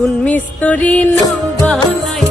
কোন মিস্তরি নৌ বানাই